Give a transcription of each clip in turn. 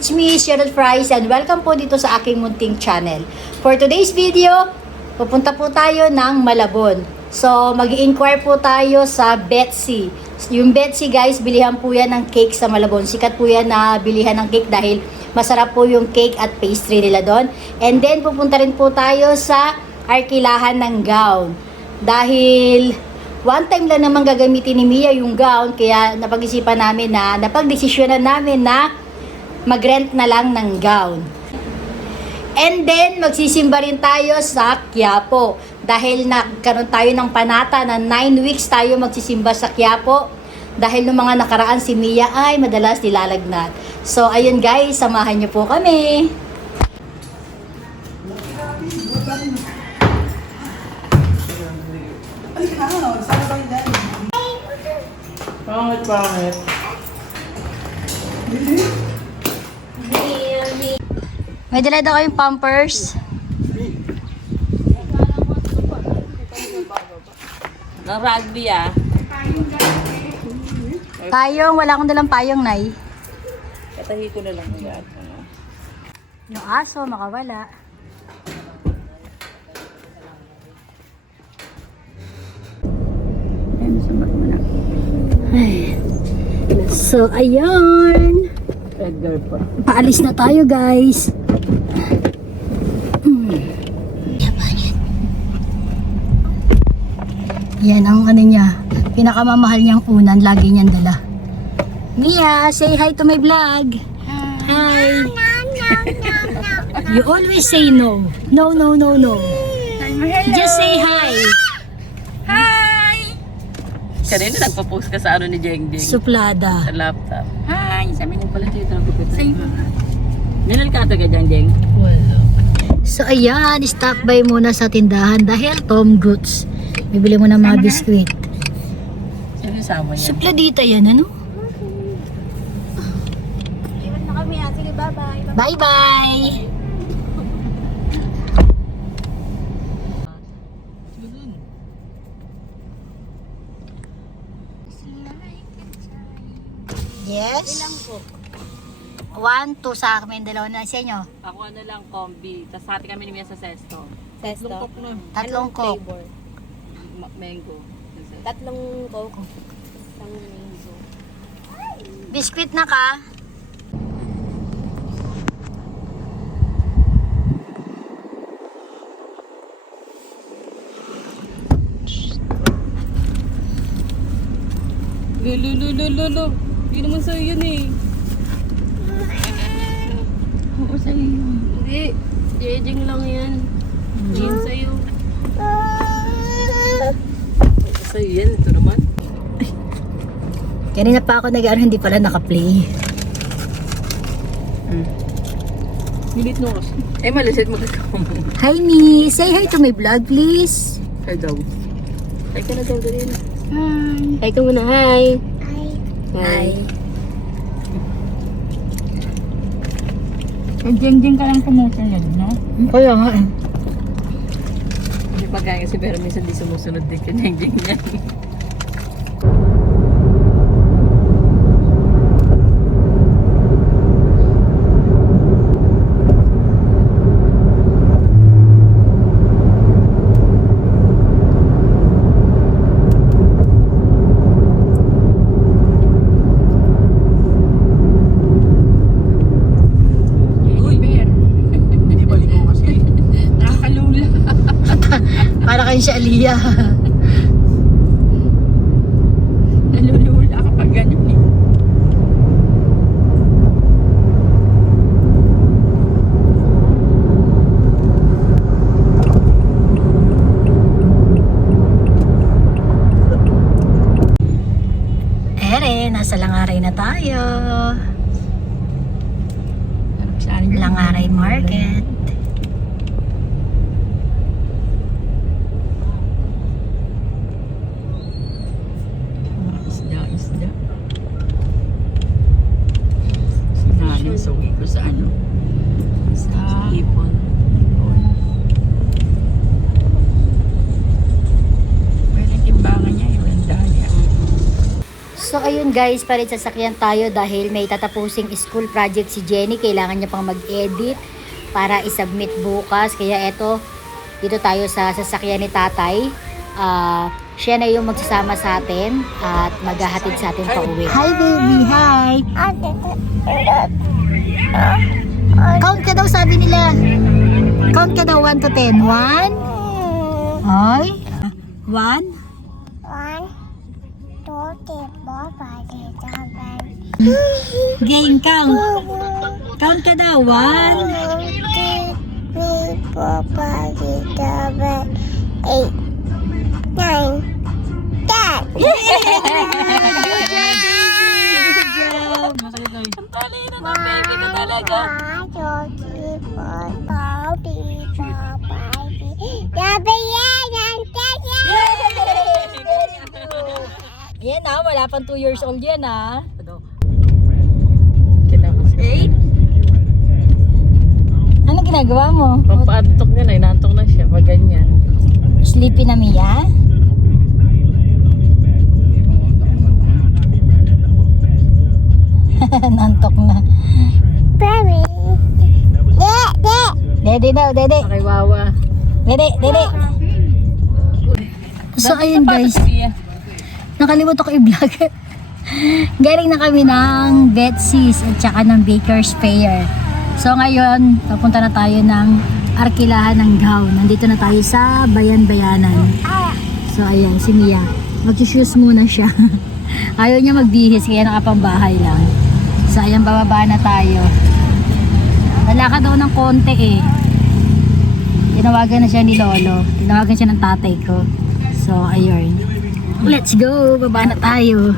It's me, Cheryl Fries, and welcome po dito sa aking munting channel. For today's video, pupunta po tayo ng Malabon. So, mag-i-inquire po tayo sa Betsy. Yung Betsy guys, bilihan po yan ng cake sa Malabon. Sikat po yan na bilihan ng cake dahil masarap po yung cake at pastry nila doon. And then, pupunta rin po tayo sa Arkilahan ng gown. Dahil one time lang naman gagamitin ni Mia yung gown, kaya napag-isipan namin na, napag-desisyonan namin na mag-rent na lang ng gown. And then, magsisimba rin tayo sa Quiapo. Dahil nagkaroon tayo ng panata na 9 weeks tayo magsisimba sa Quiapo. Dahil nung mga nakaraan si Mia ay madalas nilalagnat. So, ayun guys, samahan niyo po kami. Pangit. May dala daw kayong pampers. Ng rugby Payong, wala akong dalang payong, Nay. Katahi ko na lang yan. Yung aso, makawala. Ay. So, ayun. Edgar pa. Paalis na tayo, guys. Yan ang ano niya. Pinakamamahal niyang unan. Lagi niyang dala. Mia, say hi to my vlog. Hi. You always say no. No. Just say hi. Kanina nagpa-post ka sa ano ni Jeng Jeng. Suplada. Sa laptop. Hi! Sabi niya pala dito nagpapit. Say mo. Nilalkata ka Jeng Jeng? Wala. So ayan, stop by muna sa tindahan dahil Tom Goods. Bibili mo ng mga biskwit. Sino yung sama niya? Supladita yan, ano? Iwan na kami ha. Sige, bye-bye. Bye-bye! Yes? Ilang po? 1, 2 sa amin, dalawa na sa inyo. Ako ano lang, combi. Tapos hati kami ni Mia sa sesto. Sesto? Lungkok na. Tatlong coke. Flavor? Mango. Tatlong coke. Isang mango. Biskwit na ka? Lulu. Hindi naman sa'yo yun eh. Oo, sa'yo yun. Hindi. Jejeng lang yan. Hindi yun sa'yo. Sa'yo yan. Ito naman. Kanina pa ako nag-ano, hindi pala naka-play. Milit no kasi. Eh, malisit magkakamo. Hi, Mi! Say hi to my vlog, please. Hi daw. Hi ka na daw ganyan. Hi ka muna, hi. Hi. Jeng-jeng ka lang pumunta yan, no? Kaya nga eh. Hindi pa kaya kasi pero minsan di sumusunod din ka niya niya. Para kayo si Aliyah. Nalulula kapag ganun eh. Ere, nasa Langaray na tayo. Langaray Market. Isda. Sinaling suwi ko sa ano? Sa ipon. So ayun guys, palit sasakyan tayo dahil may tatapusing school project si Jenny. Kailangan niya pang mag-edit para isubmit bukas. Kaya eto, dito tayo sa sasakyan ni tatay. Siya na yung magsasama sa atin at maghahatid sa atin pa uwi. Hi baby, hi! Count ka daw sabi nila. Count ka daw 1 to 10. 1? Ay? 1? 1, 2, 3, 4, 5, 6, 7, Game count. Count ka daw. 1? 2, 3, 4, 5, 6, 7, 8, 9, 10. Yan ah, wala pang 2 years old yan ah. Kinapos 8? Anong ginagawa mo? Pampaantok niya na, inaantok na siya pag ganyan. Sleepy na Mia? Nantok na. Baby. Dede daw, dede. Kay Wawa. Dede, dede. So ayun guys, nakalimutan ko i-vlog. Galing na kami ng Betsy's at saka ng Baker's Fair. So ngayon, papunta na tayo ng Arkilahan ng Gown. Nandito na tayo sa Bayan-Bayanan. So ayan, si Mia. Mag-shoes muna siya. Ayaw niya magbihis kaya nakapambahay lang. So ayan, bababa na tayo. Nalakad daw ng konti eh. Tinawagan na siya ni Lolo. Tinawagan siya ng tatay ko. So ayun. Let's go! Baba na tayo.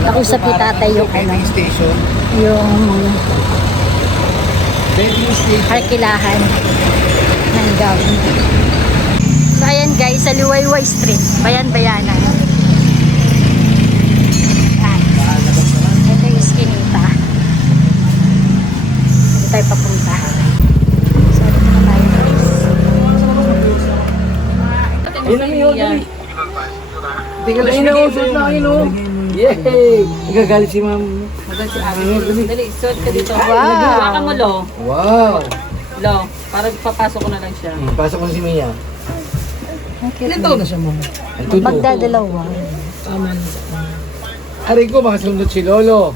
Nakusap ni tatay yung ano, station. yung Vending station. Arkilahan ng Gown. So ayan guys, sa Liwayway Street, Bayan-Bayanan. Yan. Ito yung Eskinita. Dito tayo papunta. So dito na tayo guys. Yun ang yun. Hindi ka lang inausap na kayo, no? Yay! Nagagalit si ma'am. Maganda si Abby. Dali, suot ka dito. Wow. Hawakan mo, Lo. Wow! Lo, para papasok ko na lang siya. Pasok ko si Mia. Ilan taon na siya mo? Ang tuto. Magdadalawa. Tama na sa Aray ko, makasunod si Lolo.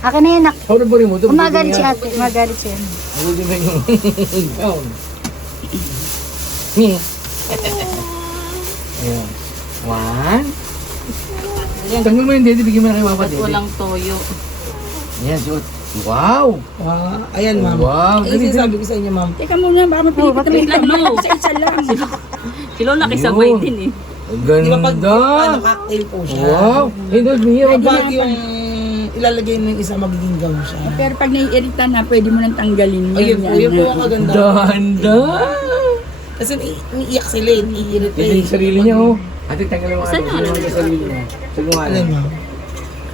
Akin na yan. Sorry po rin mo. Umagalit si ate. Umagalit siya. Hindi ba yung gown? Mia. Ayan. 1. Tanggal mo yung dede, bigyan mo na kay Papa Tapos dede. walang toyo. Ayan, suot. Wow! Ayan, ma'am. Wow! Ay, sinasabi ko sa inyo, ma'am. Teka muna, baka mapili ka Wait lang, Lo. Isa lang. Si Lola kisabay Yun. din eh. Ang Di ba pag ganda! cocktail po siya? Wow! Hey, Dad, Mia, Pag wag na. yung ilalagay mo yung isa, magiging gown siya. Pero pag naiirita na, pwede mo nang tanggalin yun. Ayun po, yun po ang kaganda. Ganda! Kasi umiiyak sila, iniirit Ito yung sarili niya, oh. Ate, tanggalin mo Saan ate. yung Sino yung sarili niya? Sa gumawa. Alin, ma'am?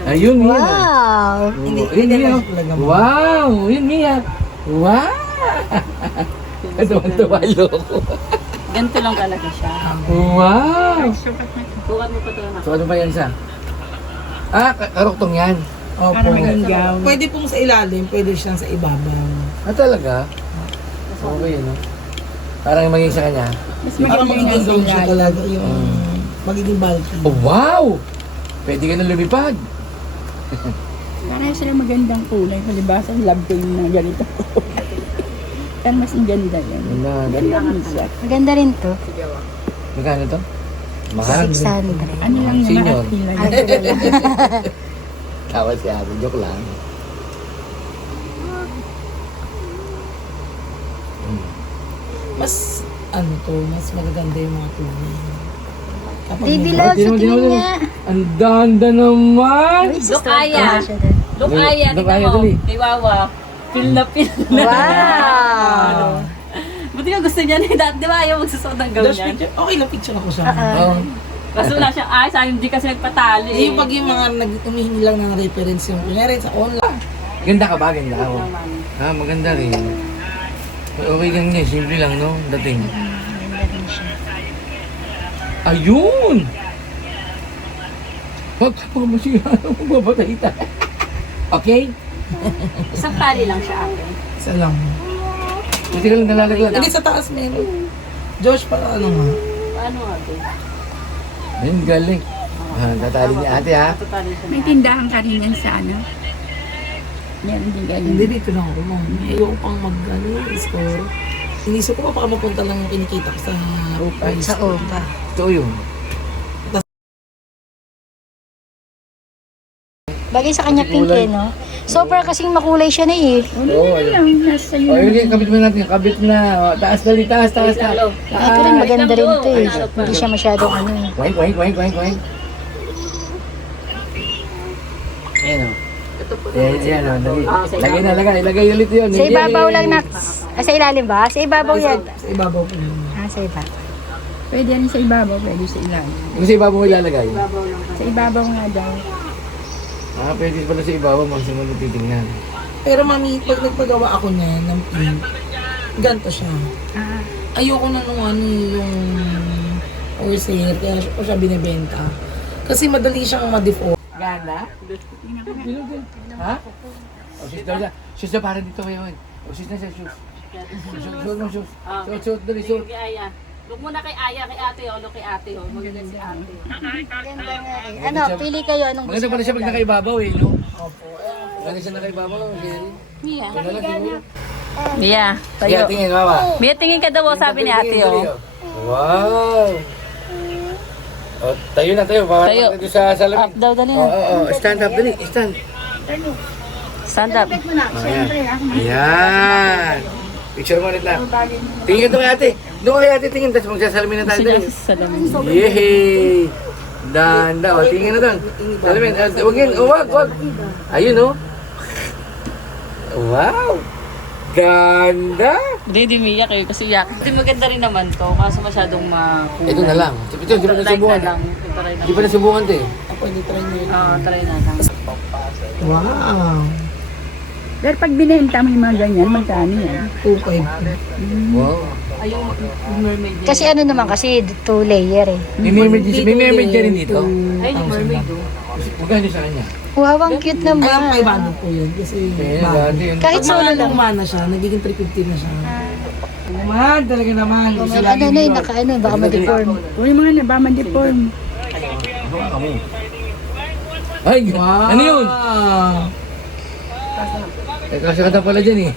Ayun, Mia. Wow! Hindi, Yun, hindi Mia. lang talaga, ma'am. Wow! Yun, Mia. Wow! Tuwan-tuwa loko. Ganito lang talaga siya. Wow! Bukat mo pa ito na. So, ano ba yan sa? Karoktong yan. Opo. Para maging gown. Pwede pong sa ilalim, pwede siyang sa ibabaw. Talaga? Okay, no? Parang maging sa kanya. Mas Para maganda yung magiging nasa gown siya ilalim. talaga, yung magiging bulky. Oh, wow! Pwede ka na lumipad. Para sila magandang kulay. Palibasa, love ko yung mga ganito. Pero mas ganda yan. Ganda. Ganda rin siya. Maganda rin to. Magkano to? Mahal. 600. Ano lang Senior. naman at pila. Ay, wala. Tawa si Ate. Joke lang. Mas, ano to, mas magaganda yung mga kulay. Kapag Baby may- love, sa Tingnan mo, tingin tingnan mo. niya. Ang ganda naman! Look, Aya. Look, Aya. Look, Tignan Aya, mo. dali. Kay Wawa. Feel na feel na. Wow! Buti nga gusto niya na dati. Di ba ayaw magsusuot ng gown Dash niyan? picture. Okay lang picture ako siya. Oh. Kaso wala siyang ay. Sayang hindi kasi nagpatali. Eh, yung pag yung mga humihingi lang ng reference yung kunyari sa online. Ganda ka ba? Ganda ako. Ah, maganda rin. Okay lang niya, simple lang, no? Dating. Ayun! Wag masira, magbabata tayo. Okay? Isang tali lang siya akin. Isa lang. Buti ka lang nalalaglag. Hindi sa taas meron. Josh, para ano nga? Paano nga ito? Ayun, galing. Ah, tatali niya ate, ha? Tatali siya. May tindahan ka rin yan sa ano? Meron din ganyan. Hindi, dito lang ako. Mom. Ayoko pang score. Inisip ko pa baka mapunta lang yung kinikita ko sa Rupa. Sa OPA. Ito yun. Bagay sa kanya pink eh, no? Sobra kasing makulay siya na eh. Oo, ayun. Lang, nasa iyo. Oh, yun, kabit mo natin. Kabit na. Oh, taas dali, taas. Ito rin, maganda rin to eh. Hindi siya masyadong ano eh. Wait. Ayan o. Ayan o, dali. Lagay ulit yun. Sa ibabaw lang na... sa ilalim ba? Sa ibabaw yan. Sa ibabaw ko yun. Sa ibabaw. Pwede yan sa ibabaw, pwede sa ilalim. Yung sa ibabaw mo ilalagay. Sa ibabaw nga daw. Ah, pwede pala sa ibabaw, maximum na titingnan. Pero mami, pag nagpagawa ako niyan ng pink, ganito siya. Ayoko na nung ano yung wholesale, kaya ko siya binibenta. Kasi madali siyang ma-default. Gana? Ha? O, shoes daw siya. Shoes na para dito ngayon. O, shoes na siya, shoes. Shoes mo, shoes. Shoes, dali, shoes. Kay Aya. Look muna kay Aya, kay ate. Look kay ate. Maganda si ate. Ganda nga eh. Ano, pili kayo. Anong gusto Maganda pala siya pag nakaibabaw eh, no? Opo. Maganda siya nakaibabaw, Jerry. Mia. Ito na lang siguro. Mia. Sige, tingin, mama. Mia, tingin ka daw, sabi ni ate. Dali, Wow! O, tayo na tayo. Baka Tayo. dito sa salamin. Up daw, dali Oo, na. stand up, dali. Stand. Stand up. Ayan. Picture mo ulit lang. Tingin ka doon kay ate. Doon kay ate tingin. Tapos magsasalamin na tayo. Dali. Yehey! Danda. O, tingin na doon. Salamin. Huwag yun. Huwag. Ayun, oh. Wow! Ganda! Hindi Mia kayo kasi yak. Hindi maganda rin naman to. Kaso masyadong makulay. Ito na lang. Ito, di pa nasubukan. Di pa nasubukan ito eh. Pwede try niyo yun. Try na lang. Wow! Pero pag binenta mo yung mga ganyan, magkano yan? 2.5. Wow. Ayun, mermaid din. Kasi ano naman kasi, 2 layer eh. May mermaid ka rin dito. Ay, yung mermaid do. Magkano sa kanya? Wow, ang cute Ay, ang naman. 500 po yun. Kasi Eh, bago. dati yun. Kahit Pag solo mga lang. luma na siya, nagiging 350 na siya. Naman, talaga naman. Ano na yun, naka ano, baka ma-deform. Uy, mga nabaman-deform. Kamo. Ay, Wow! ano yun? Eh, kasi kanta pala dyan eh.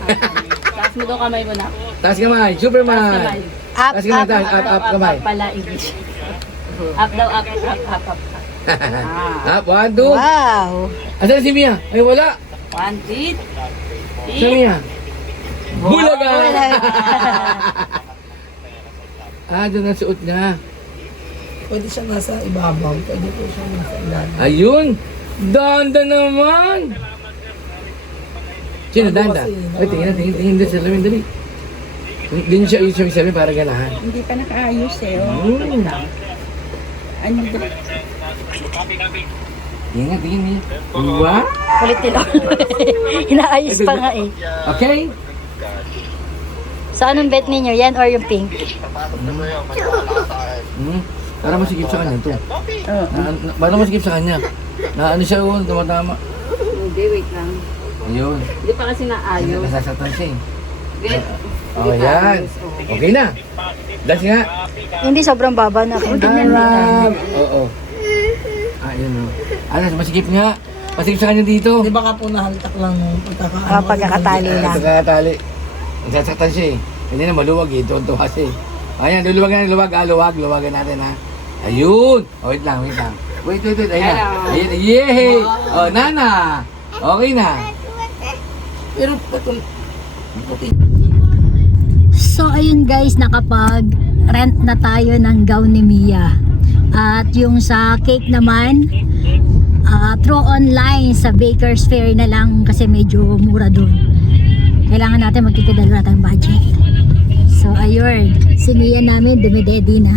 Taas mo daw kamay mo na. Taas kamay, Superman. Kamay. Up, Taas kamay, up. up kamay. Pala, English. Up daw, up. Up, 1, 2. Wow. Asan si Mia? Ay, wala. 1, 2, Sa Mia. Bulaga! Doon ang suot niya. Pwede siya nasa ibabaw. Pwede po siya nasa ilalim. Ayun! Danda naman! Sino danda? Ay, tingin doon sa salamin, dali. Din siya yung salamin para ganahan. Hindi pa nakaayos eh. Oh. Ano ba? Tingin niya. Wow! Kulit nila. Inaayos pa nga eh. Okay? So anong bet ninyo? Yan or yung pink? Para masikip sa kanya to. Oo. Para masikip sa kanya. Na ano siya yun, tumatama. Hindi, wait lang. Ayun. Hindi pa kasi naayos. Nasasaktan siya eh. Wait. Oh, yan. Okay na. Dahil nga. Hindi, sobrang baba na. Alam. Oo. Ayun o. Ano, masikip nga. Masikip sa kanya dito. Di ba ka po nahaltak lang nung Pagkakatali lang. Pagkakatali. Nasasaktan siya eh. Hindi na maluwag eh. Tuwan-tuwa siya eh. Ayan, luluwagan na, luwagan natin ha. Ayun. Oh, wait lang. Wait. Ayun na. Ayun. Yehey! Oh, Nana. Okay na. Pero patun... So ayun guys, nakapag rent na tayo ng gown ni Mia. At yung sa cake naman, through online sa Baker's Fair na lang kasi medyo mura dun. Kailangan natin magtipid na tayong budget. So ayun, si Mia namin dumidedi na.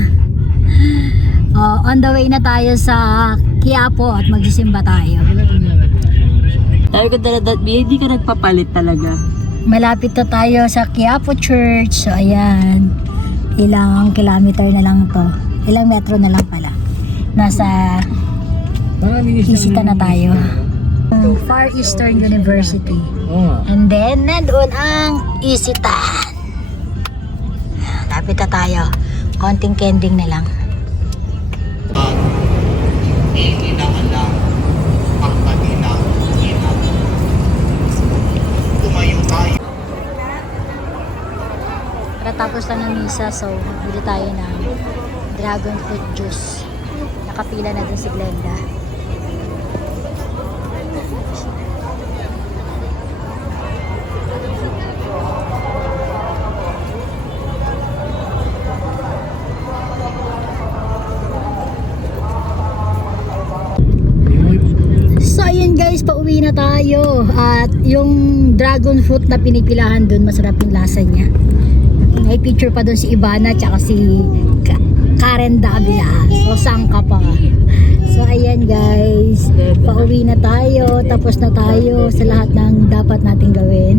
On the way na tayo sa Quiapo at magsisimba tayo. Sabi ko talaga, hindi ka nagpapalit talaga. Malapit na tayo sa Quiapo Church. So ayan, ilang kilometer na lang to. Ilang metro na lang pala. Nasa Isita na tayo. Far Eastern University. And then, nandoon ang Isitan. Lapit na tayo. Konting kending na lang. Tapos lang ng misa, so bili tayo ng dragon fruit juice. Nakapila na din si Glenda. So ayun guys, pauwi na tayo. At yung dragon fruit na pinipilahan dun, masarap yung lasa niya. May picture pa doon si Ivana tsaka si Karen Davila. So sangka pa. So ayan guys, pauwi na tayo. Tapos na tayo sa lahat ng dapat nating gawin.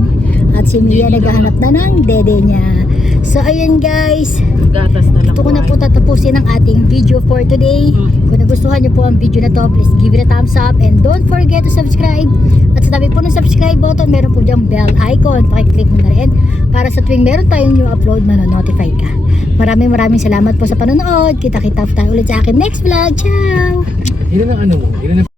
At si Mia naghahanap na ng dede niya. So ayan guys, Gatas na lang. ito ko na po tatapusin ang ating video for today. Kung nagustuhan niyo po ang video na to, please give it a thumbs up and don't forget to subscribe. At sa tabi po ng subscribe button, meron po diyang bell icon. Pakiclick mo na rin para sa tuwing meron tayong new upload, notify ka. Maraming salamat po sa panonood. Kita-kita tayo ulit sa akin next vlog. Ciao! Ilan ang ano mo? Ilan ang